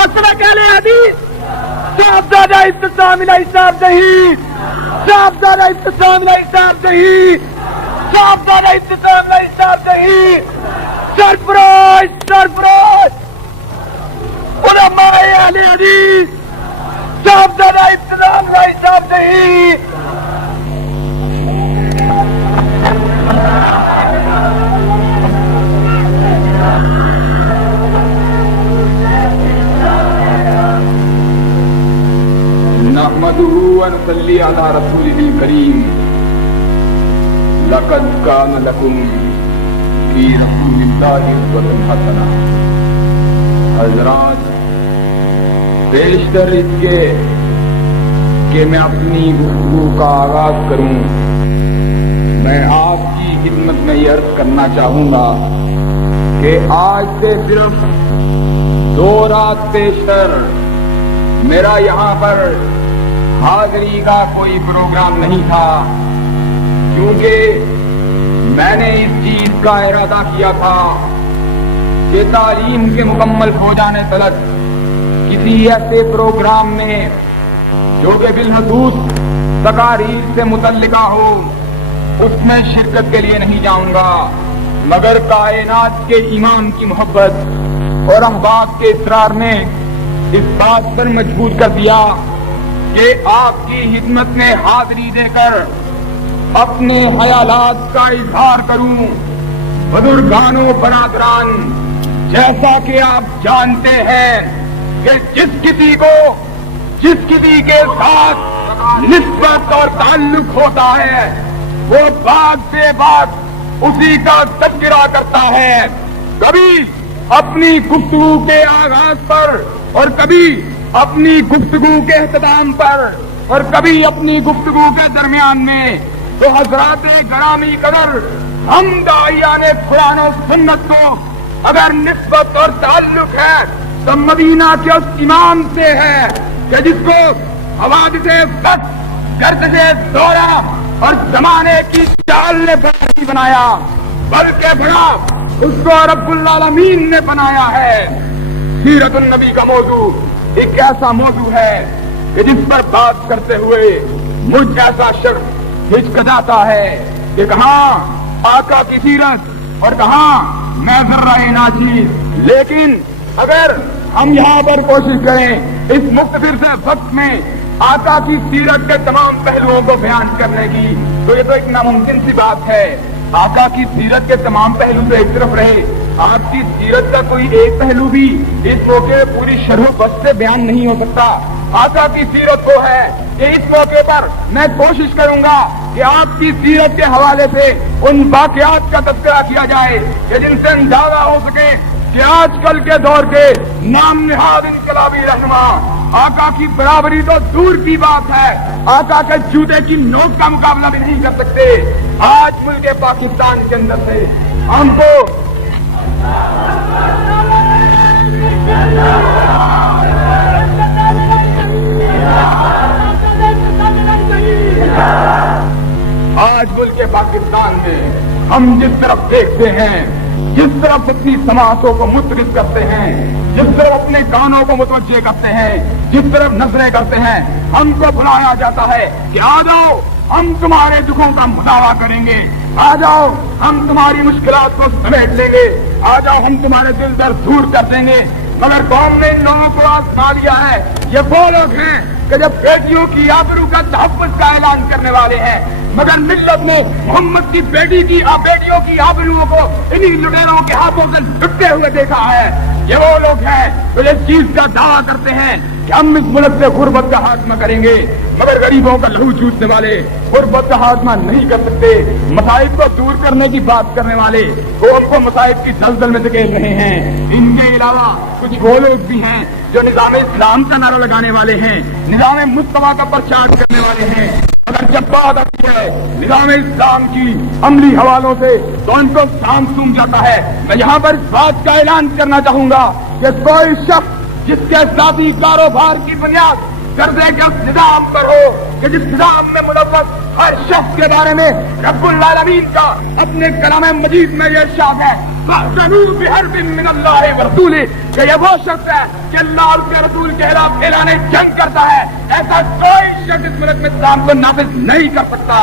مسلک اہل حدیث صاحبزادہ ابتسام الہی صاحب نہیں، صاحبزادہ ابتسام الہی صاحب نہیں، صاحبزادہ ابتسام الہی صاحب نہیں، سرفراز علماء اہل حدیث صاحبزادہ ابتسام الہی صاحب نہیں۔ نحمده ونصلي على رسوله الكريم لقد كان لكم في رسول الله أسوة حسنة۔ حضرات، بیشتر اس کے کہ میں اپنی گفتگو کا آغاز کروں، میں آپ کی خدمت میں یہ عرض کرنا چاہوں گا کہ آج سے صرف 2 رات پیشتر میرا یہاں پر حاضری کا کوئی پروگرام نہیں تھا، کیونکہ میں نے اس چیز کا ارادہ کیا تھا کہ تعلیم کے مکمل ہو جانے تک کسی ایسے پروگرام میں جو کہ بالخصوص تقاریر سے متعلقہ ہو اس میں شرکت کے لیے نہیں جاؤں گا، مگر کائنات کے امام کی محبت اور احباب کے اصرار نے اس بات پر مجبور کر دیا کہ آپ کی خدمت میں حاضری دے کر اپنے خیالات کا اظہار کروں۔ بزرگان و برادران، جیسا کہ آپ جانتے ہیں کہ جس کسی کے ساتھ نسبت اور تعلق ہوتا ہے وہ باغ سے باغ اسی کا تذکرہ کرتا ہے، کبھی اپنی گفتگو کے آغاز پر اور کبھی اپنی گفتگو کے اختتام پر اور کبھی اپنی گفتگو کے درمیان میں۔ تو حضرات گرامی قدر، ہم داعیان قرآن و سنت کو اگر نسبت اور تعلق ہے تو مدینہ کے اس امام سے ہے کہ جس کو حوادث بس، گردش دورہ اور زمانے کی چال نے نہیں بنایا، بلکہ بڑا اس کو رب العالمین نے بنایا ہے۔ سیرت النبی کا موضوع ایک ایسا موضوع ہے کہ جس پر بات کرتے ہوئے مجھ ایسا شخص ہچکچاتا ہے کہ کہاں آقا کی سیرت اور کہاں میں ذرہ ناچیز۔ لیکن اگر ہم یہاں پر کوشش کریں اس مختصر سے وقت میں آقا کی سیرت کے تمام پہلوؤں کو بیان کرنے کی، تو یہ تو ایک ناممکن سی بات ہے۔ آقا کی سیرت کے تمام پہلو تو ایک طرف رہے، آپ کی سیرت کا کوئی ایک پہلو بھی اس موقع پوری شرح و بس سے بیان نہیں ہو سکتا۔ آقا کی سیرت وہ ہے کہ اس موقع پر میں کوشش کروں گا کہ آپ کی سیرت کے حوالے سے ان واقعات کا تذکرہ کیا جائے کہ جن سے اندازہ ہو سکے کہ آج کل کے دور کے نام نہاد انقلابی رہنما آقا کی برابری تو دور کی بات ہے، آقا کے جوتے کی نوک کا مقابلہ بھی نہیں کر سکتے۔ آج ملک پاکستان کے اندر سے ہم کو آج ملک پاکستان میں ہم جس طرف دیکھتے ہیں، جس طرف اپنی سماعتوں کو مترک کرتے ہیں، جس طرف اپنے کانوں کو متوجہ کرتے ہیں، جس طرف نظریں کرتے ہیں، ہم کو بلایا جاتا ہے کہ آ جاؤ ہم تمہارے دکھوں کا مداوع کریں گے، آ جاؤ ہم تمہاری مشکلات کو سمیٹ لیں گے، آ جاؤ ہم تمہارے دل درد دور کر دیں گے۔ مگر قوم نے ان لوگوں کو آزما لیا ہے، یہ وہ لوگ ہیں کہ جب بیٹیوں کی آبرو کا تحفظ کا اعلان کرنے والے ہیں، مگر ملت نے محمد کی بیٹیوں کی آبروؤں کو انہی لٹیروں کے ہاتھوں سے لٹتے ہوئے دیکھا ہے۔ یہ وہ لوگ ہیں جو اس چیز کا دعویٰ کرتے ہیں کہ ہم اس ملک سے غربت کا خاتمہ کریں گے، مگر غریبوں کا لہو چوسنے والے غربت کا خاتمہ نہیں کر سکتے۔ مصائب کو دور کرنے کی بات کرنے والے وہ ان کو مصائب کی دلدل میں دھکیل رہے ہیں۔ ان کے علاوہ کچھ وہ لوگ بھی ہیں جو نظام اسلام کا نعرہ لگانے والے ہیں، نظام مصطفیٰ کا پرچار کرنے والے ہیں، مگر جب بات آتی ہے نظام اسلام کی عملی حوالوں سے تو ان کو سانس سوم جاتا ہے۔ میں یہاں پر اس بات کا اعلان کرنا چاہوں گا کہ کوئی شخص جس کے ذاتی کاروبار کی بنیاد قرضے کے اس نظام پر ہو کہ جس نظام میں ملوث ہر شخص کے بارے میں رب العالمین کا اپنے کلام مجید میں یہ ارشاد ہے، فَأْذَنُوا بِحَرْبٍ مِّنَ اللَّهِ وَرَسُولِهِ، کہ کہ یہ وہ شخص ہے کہ اللہ اور اس کے رسول کے خلاف پھیلانے جنگ کرتا ہے، ایسا کوئی شخص اس ملک میں اسلام کو نافذ نہیں کر سکتا۔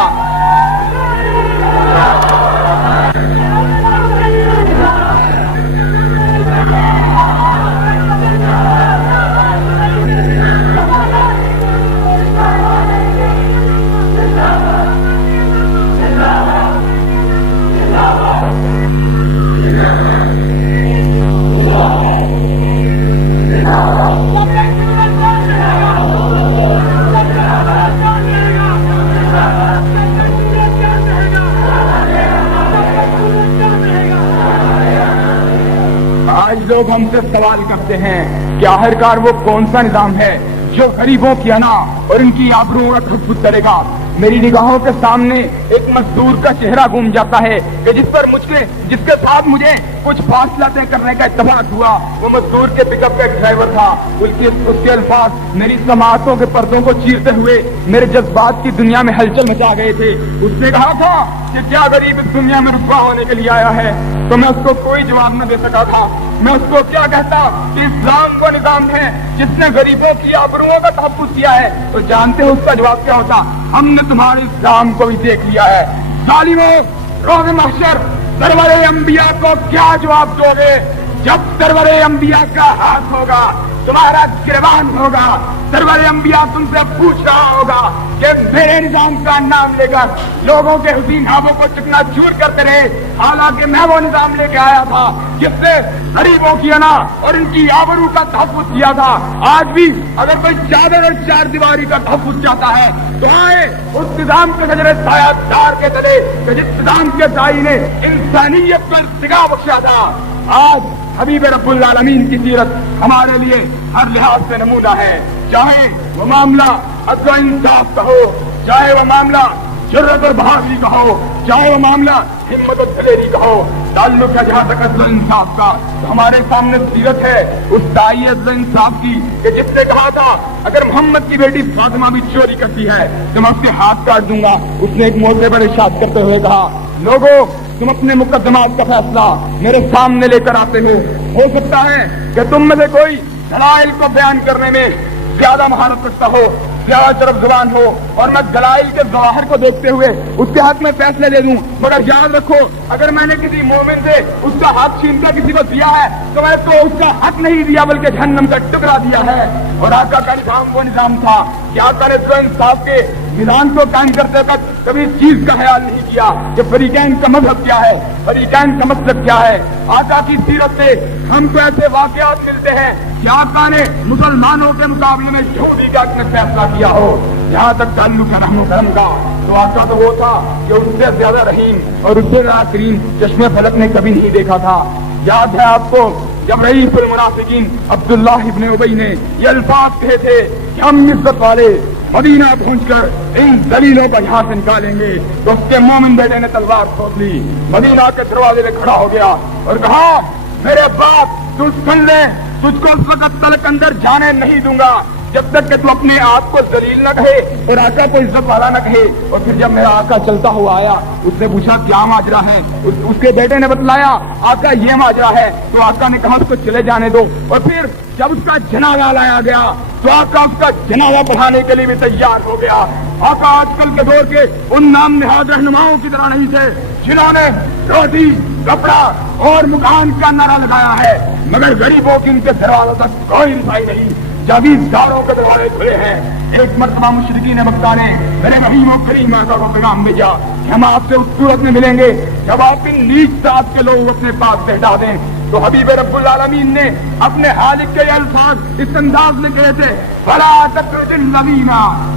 آج لوگ ہم سے سوال کرتے ہیں کہ آخرکار وہ کون سا نظام ہے جو غریبوں کی انا اور ان کی آبروؤں کا تحفظ کرے گا۔ میری نگاہوں کے سامنے ایک مزدور کا چہرہ گم جاتا ہے کہ جس کے ساتھ مجھے کچھ فاصلہ طے کرنے کا اتفاق ہوا۔ وہ مزدور کے پک اپ کا ایک ڈرائیور تھا۔ اس کے الفاظ میری سماعتوں کے پردوں کو چیرتے ہوئے میرے جذبات کی دنیا میں ہلچل مچا گئے تھے۔ اس نے کہا تھا کہ کیا غریب اس دنیا میں رسوا ہونے کے لیے آیا ہے، تو میں اس کو کوئی جواب نہ دے سکا تھا۔ میں اس کو کیا کہتا کہ اسلام وہ نظام ہے جس نے غریبوں کی آبروؤں کا تحفظ کیا ہے، تو جانتے ہو اس کا جواب کیا ہوتا؟ ہم نے تمہارے اسلام کو بھی دیکھ لیا ہے۔ ظالموں، روز محشر سرور انبیاء کو کیا جواب دو گے جب سرور انبیاء کا ہاتھ ہوگا، تمہارا گریبان ہوگا، سرور انبیاء تم سے پوچھ رہا ہوگا کہ میرے نظام کا نام لے کر لوگوں کے حسین خوابوں کو چکنا چور کرتے رہے، حالانکہ میں وہ نظام لے کے آیا تھا جس نے غریبوں کی انا اور ان کی آبرو کا تحفظ کیا تھا۔ آج بھی اگر کوئی چادر اور چار دیواری کا تحفظ چاہتا ہے تو آئے اس نظام کے شجرے سایہ دار کے تلے کہ جس نظام کے دائی نے انسانیت پر سگا بخشا تھا۔ آج حبیب رب العالمین کی سیرت ہمارے لیے ہر لحاظ سے نمونہ ہے، چاہے وہ معاملہ عدل و انصاف کا ہو، چاہے وہ معاملہ جرأت اور بہادری کا ہو، چاہے وہ معاملہ ہمت و دلیری کا ہو۔ تعلق ہے جہاں تک عدل و انصاف کا، تو ہمارے سامنے سیرت ہے اس داعی عدل و انصاف کی کہ جس نے کہا تھا اگر محمد کی بیٹی فاطمہ بھی چوری کرتی ہے تو میں اس کے ہاتھ کاٹ دوں گا۔ اس نے ایک موقع پر ارشاد کرتے ہوئے کہا، لوگوں تم اپنے مقدمات کا فیصلہ میرے سامنے لے کر آتے ہو سکتا ہے کہ تم میں سے کوئی دلائل کو بیان کرنے میں زیادہ مہارت رکھتا ہو، زیادہ طرف زبان ہو، اور میں دلائل کے ظاہر کو دیکھتے ہوئے اس کے حق میں فیصلے لے دوں، مگر یاد رکھو اگر میں نے کسی مومن سے اس کا حق چھین کر کسی کو دیا ہے تو میں تو اس کا حق نہیں دیا بلکہ جہنم کا ٹکڑا دیا ہے۔ اور آقا کا نظام وہ نظام تھا کہ آقا نے عدل و انصاف کے نظام کو قائم کرتے وقت کبھی اس چیز کا خیال نہیں کیا کہ فریقین کا مذہب کیا ہے، فریقین کا مسلک کیا ہے۔ آقا کی سیرت سے ہم کو ایسے واقعات ملتے ہیں کہ آقا نے مسلمانوں کے مقابلے میں یہودی کا اپنے فیصلہ کیا ہو۔ جہاں تک تعلق ہے رحم و کرم کا، تو آقا تو وہ تھا کہ اس سے زیادہ رحیم اور اس سے زیادہ کریم چشمے فلک نے کبھی نہیں دیکھا تھا۔ یاد ہے آپ کو جب رئیس المنافقین عبداللہ ابن ابی نے یہ الفاظ کہے تھے کہ ہم عزت والے مدینہ پہنچ کر ان ذلیلوں کو یہاں سے نکالیں گے، تو اس کے مومن بیٹے نے تلوار کھول لی، مدینہ کے دروازے میں کھڑا ہو گیا اور کہا میرے باپ تو سن لے، تجھ کو اس وقت تلک اندر جانے نہیں دوں گا جب تک کہ تو اپنے آپ کو ذلیل نہ کہے اور آقا کو عزت والا نہ کہے۔ اور پھر جب میرا آقا چلتا ہوا آیا، اس نے پوچھا کیا ماجرا ہے، اس کے بیٹے نے بتلایا آقا یہ ماجرا ہے، تو آقا نے کہا اس کو چلے جانے دو۔ اور پھر جب اس کا جنازہ لایا گیا تو آقا اس کا جنازہ پڑھانے کے لیے بھی تیار ہو گیا۔ آقا آج کل کے دور کے ان نام نہاد رہنماؤں کی طرح نہیں تھے جنہوں نے روٹی، کپڑا اور مکان کا نعرہ لگایا ہے، مگر غریبوں کی ان کے دروازوں تک کوئی رسائی نہیں، جاگیرداروں کے دروازے کھلے ہیں۔ ایک مرتبہ مشرکین مکہ نے میرے رحیم و کریم آقا کو پیغام بھیجا کہ ہم آپ سے اس صورت میں ملیں گے جب آپ ان نیچ ذات کے لوگ اپنے پاس سے ہٹا دیں۔ تو حبیب رب العالمین نے اپنے خالق کے الفاظ اس انداز میں کہے تھے، فلا تطرد الذین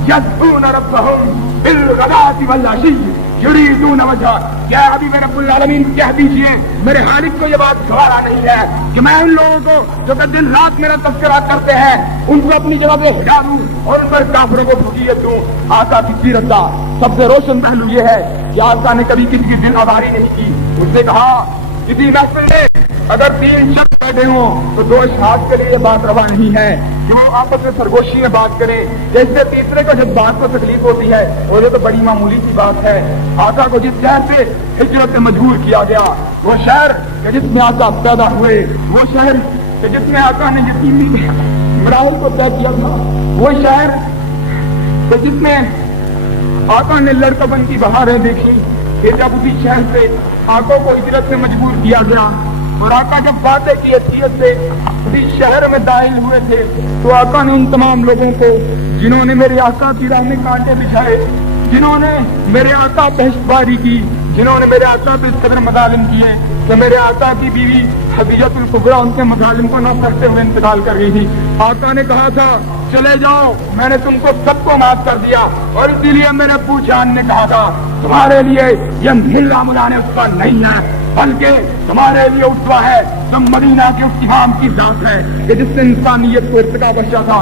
یدعون ربهم بالغداۃ والعشی یریدون وجہہ۔ کیا حبیب رب العالمین کہہ دیجئے میرے خالق کو یہ بات گوارا نہیں ہے کہ میں ان لوگوں کو جو کہ دن رات میرا تذکرہ کرتے ہیں ان کو اپنی جگہ سے ہٹا دوں اور ان پر کافروں کو فضیلت دوں۔ آقا کی سیرت کا سب سے روشن پہلو یہ ہے کہ آقا نے کبھی کسی کی دل آزاری نہیں کی۔ اس نے کہا کسی محفل میں اگر 3 شخص بیٹھے ہوں تو 2 اشخاص کے لیے یہ بات روا نہیں ہے کہ وہ آپس میں سرگوشی میں بات کریں، جیسے تیسرے کو جب بات کو تکلیف ہوتی ہے اور یہ تو بڑی معمولی سی بات ہے۔ آقا کو جس شہر سے ہجرت میں مجبور کیا گیا، وہ شہر کہ جس میں آقا پیدا ہوئے، وہ شہر کہ جس میں آقا نے یتیمی مراحل کو طے کیا تھا، وہ شہر کہ جس میں آقا نے لڑکپن کی بہاریں دیکھی، کہ جب اسی شہر سے آقا کو ہجرت میں مجبور کیا گیا اور آقا جب وعدے کی حیثیت سے اسی شہر میں داخل ہوئے تھے تو آقا نے ان تمام لوگوں کو جنہوں نے میرے آقا کی راہ میں کانٹے بچھائے، جنہوں نے میرے آقا پہ باری کی، جنہوں نے میرے آقا پہ اس قدر مظالم کیے کہ میرے آقا کی بیوی خدیجۃ الکبریٰ ان کے مظالم کو نہ سہتے ہوئے انتقال کر گئی تھی، آقا نے کہا تھا چلے جاؤ، میں نے تم کو سب کو معاف کر دیا، اور اسی لیے میرے ابو جان نے کہا تھا تمہارے لیے یہ ملا ملانے اس کا نہیں ہے، بلکہ تمہارے لیے اسوہ ہے، تم مدینہ کے اس امام کی ذات ہے کہ جس سے انسانیت کو ارتقا بخشا تھا۔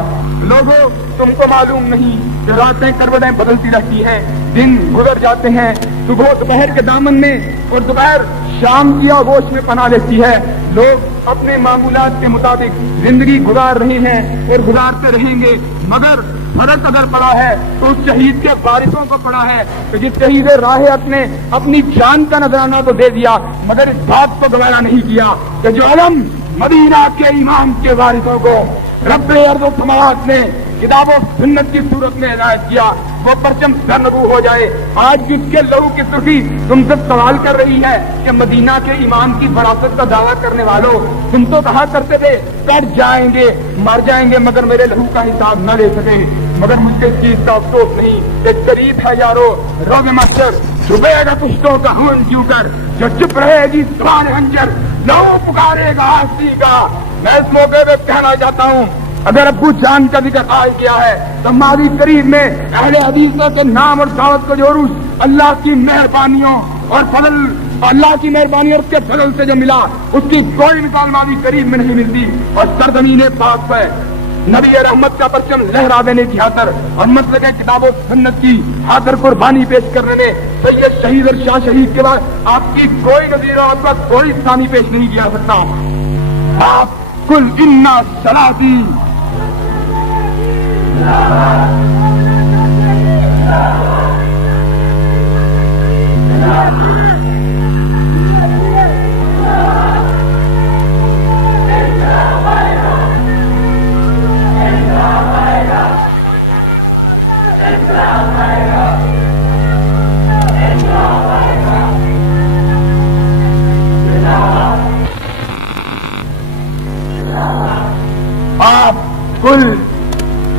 لوگوں تم کو معلوم نہیں کہ راتیں کروٹیں بدلتی رہتی ہیں، دن گزر جاتے ہیں، صبح دوپہر کے دامن میں اور دوپہر شام کی آغوش میں پناہ لیتی ہے، لوگ اپنے معمولات کے مطابق زندگی گزار رہے ہیں اور گزارتے رہیں گے، مگر فرق اگر پڑا ہے تو اس شہید کے وارثوں کو پڑا ہے کہ جس شہید راہ نے اپنی جان کا نذرانہ تو دے دیا مگر اس بات کو گوارا نہیں کیا کہ جو علم مدینہ کے امام کے وارثوں کو رب ارض و سماوات نے کتاب و سنت کی صورت میں عنایت کیا وہ پرچم سرنگو ہو جائے۔ آج جس کے لہو کی سرخی تم سے سوال کر رہی ہے کہ مدینہ کے امام کی وراثت کا دعویٰ کرنے والوں، تم تو کہا کرتے تھے کٹ جائیں گے مر جائیں گے مگر میرے لہو کا حساب نہ لے سکے، مگر مجھ سے اس چیز کا افسوس نہیں کہ قریب ہے یارو روز محشر، چھپے گا پشتوں کا خون کیوں کر، جو چپ رہے گی زبان ہنجر، لو پکارے گا آسی کا۔ میں اس موقع پہ کہنا چاہتا ہوں اگر ابو جان کا ذکر قائل کیا ہے تو ماضی قریب میں اہل حدیثوں کے نام اور دعوت کو جو عروج اللہ کی مہربانیوں اور فضل، اللہ کی مہربانی اور اس کے فضل سے جو ملا اس کی کوئی مثال ماضی قریب میں نہیں ملتی، اور سرزمین پاک پہ نبی رحمت کا پرچم لہرا دینے کی خاطر اور مسلک کتاب و سنت کی خاطر قربانی پیش کرنے میں سید شہید اور شاہ شہید کے بعد آپ کی کوئی نظیر اور آپ کا کوئی ثانی پیش نہیں کیا سکتا۔ آپ کل انا صلاتی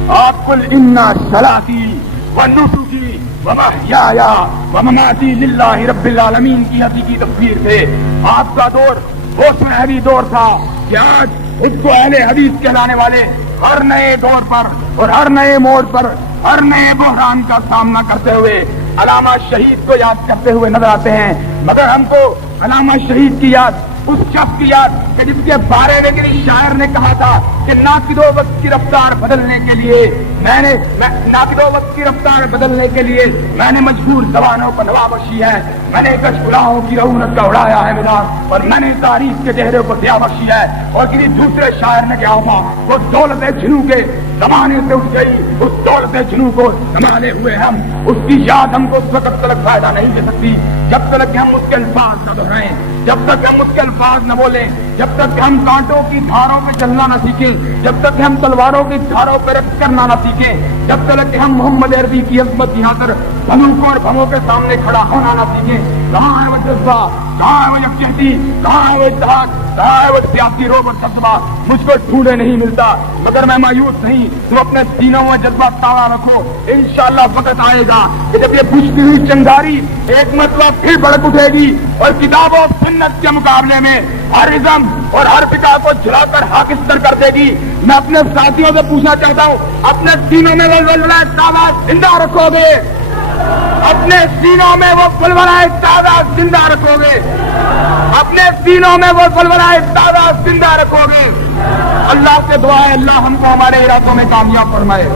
آپ کل انا صلاتی و نسکی و محیایا و مماتی للہ رب العالمین کی حقیقی تفسیر سے آپ کا دور وہ سنہری دور تھا کہ آج اس کو اہل حدیث کہلانے والے ہر نئے دور پر اور ہر نئے موڑ پر ہر نئے بحران کا سامنا کرتے ہوئے علامہ شہید کو یاد کرتے ہوئے نظر آتے ہیں، مگر ہم کو علامہ شہید کی یاد اس شخص کی یاد کہ جس کے بارے میں کسی شاعر نے کہا تھا کہ ناقد و وقت کی رفتار بدلنے کے لیے ناقد و وقت کی رفتار بدلنے کے لیے میں نے مجبور زبانوں پر نوا بخشی ہے، میں نے کچھ گناہوں کی رونق کا اڑایا ہے میدان، اور میں نے تاریخ کے چہرے پر دیا بخشی ہے۔ اور کسی دوسرے شاعر نے کہا تھا وہ دولت جنو کے زمانے سے اٹھ گئی، اس دولت جنو کو سنبھالے ہوئے ہم اس کی یاد ہم کو اس وقت تک فائدہ نہیں دے سکتی جب تک ہم اس کے الفاظ نہ دہرائیں، جب تک ہم اس کے الفاظ نہ بولیں، جب تک ہم کانٹوں کی دھاروں پہ چلنا نہ سیکھیں، جب تک ہم تلواروں کی دھاروں پہ رقص کرنا نہ سیکھیں، جب تک ہم محمد عربی کی عظمت کی خاطر بندوقوں اور بموں کے سامنے کھڑا ہونا نہ سیکھیں۔ کہاں ہے وہ جذبہ، کہاں ہے وہ یکجہتی، کہاں ہے وہ اتحاد، کہاں ہے وہ سیاسی روب اور جذبہ، مجھ کو ڈھونڈے نہیں ملتا، مگر میں مایوس نہیں، تم اپنے سینوں میں جذبہ تازہ رکھو، انشاءاللہ وقت آئے گا کہ جب یہ بجھتی ہوئی چنگاری ایک مرتبہ پھر بھڑک اٹھے گی اور کتاب و سنت کے مقابلے میں ہر ازم اور ہر فقہ کو جلا کر خاکستر کر دے گی۔ میں اپنے ساتھیوں سے پوچھنا چاہتا ہوں اپنے سینوں میں وہ ولولہ تازہ زندہ رکھو گے، اپنے سینوں میں وہ ولولہ تازہ زندہ رکھو گے، اپنے سینوں میں وہ ولولہ تازہ زندہ رکھو گے۔ اللہ سے دعا ہے اللہ ہم کو ہمارے ارادوں میں کامیاب فرمائے۔